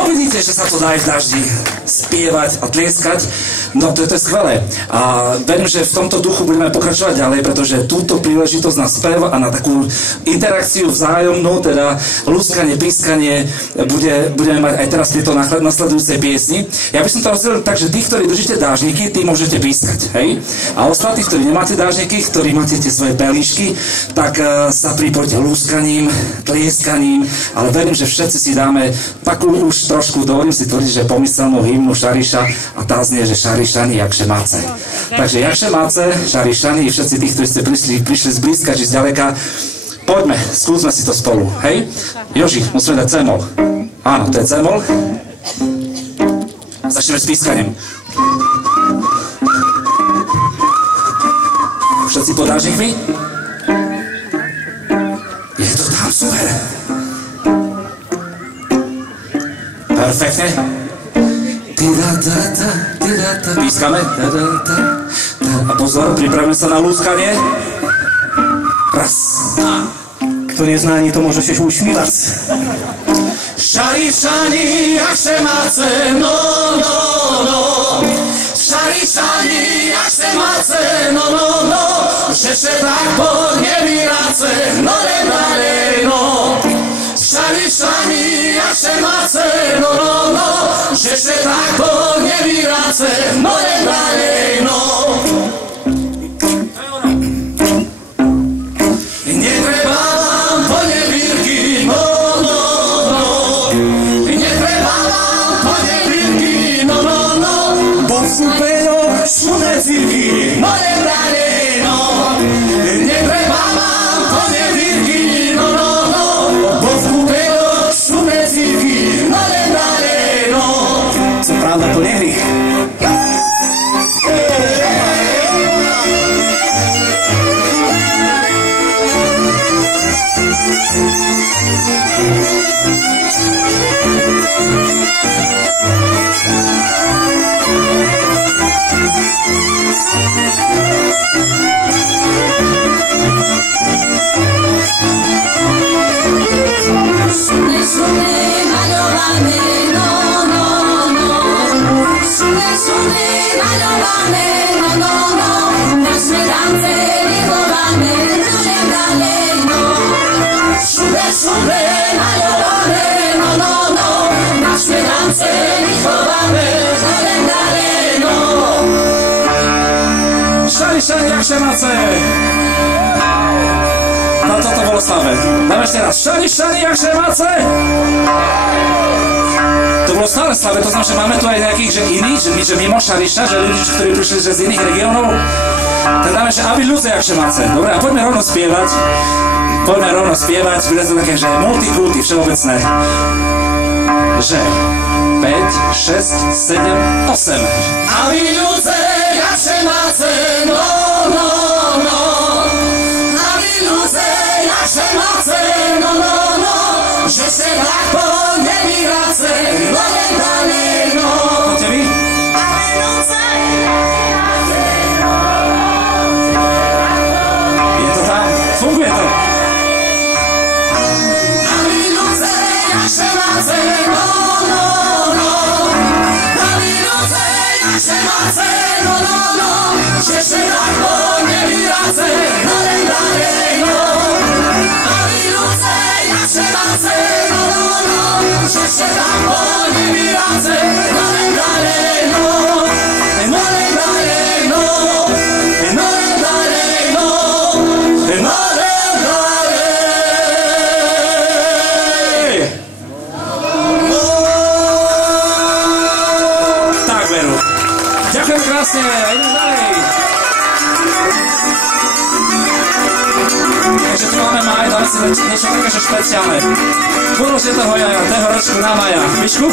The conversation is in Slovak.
No vidíte, že sa to dá aj v daždi spievať a tlieskať. No to je skvelé. A verím, že v tomto duchu budeme pokračovať ďalej, pretože túto príležitosť na spev a na takú interakciu vzájomnú, teda lúskanie, pískanie, budeme mať aj teraz tieto nasledujúcej piesni. Ja by som to rozdelil tak, že tí, ktorí držíte dážniky, tí môžete pískať, hej? A ostatní, ktorí nemáte dážniky, ktorí máte tie svoje pelíšky, tak sa pripojte lúskaním, tlieskaním, ale verím, že všetci si dáme takú už trošku, dovolím si tvrdiť, že pomyselnú hymnu Šariša a tá znie, že Šarišani, jakže máce. Takže jakže máce, Šarišani, všetci tí, ktorí ste prišli zblízka či zďaleka, poďme, skúsme si to spolu, hej? Joži, musíme dať C-mol. Áno, to je C-mol. Začneme s pískaním. Všetci pod dážnikmi? Je to tam, super. Perfektne. Pískame. A pozor, pripravíme sa na lúskanie. Raz. Kto nezná ani to, môže tiež ušmívať. Šarišani, jakže máce, no, no, no. Šarišani, jakže máce, no, no, no. Že se tak podnevíráce, no, ne, no. Šarišani, jakže máce, no, no, no. Že se tak podnevíráce, no, ne, no. Netreba vám ponevírky, no, no, no. Netreba vám ponevírky, no, no, no. Po stupeňoch sú nezírky, no, ne, no. Netreba vám ponevírky, no, no, no. po stupeňoch sú nezírky. No, ne, no. Co pravda, to nehrych. Šarišani, jakže máce. Toto bolo slavé. Dáme ešte raz. Šarišani, jakže máce. To bolo stále slavé, to znamená, že máme tu aj nejakých, že iných, že mimo Šariša, že ľudí, ktorí prišli že z iných regiónov. Tak dáme, že aby ľudze, jakže máce. Dobre, a poďme rovno spievať. Bude to také, že multikulty, všeobecné. Že 5, 6, 7, 8. Aby ľudze, jakže máce, no, no, no. Aby ľudze, jakže máce, no, no, no. Že se tak podnevíráce, no, ne, no. Poďte vy? Aby ľudze, jakže máce, no. Je to tam, funguje to. Aby ľudze, jakže máce, no, no, no. Aby ľudze, jakže máce, no, no, no. Že se tak podnevíráce, no, ne, no. Aby ľudze, jakže máce, no, no, no. Že se tak podnevíráce, no, ne, no. No, ne, no. No, ne, no. No, tak, veru. Ďakujem krásne, ideme ďalej. Takže tu máme maj, dáme si niečo také špeciálne. Pôročne toho jaja, toho ročku na maja. Myšku?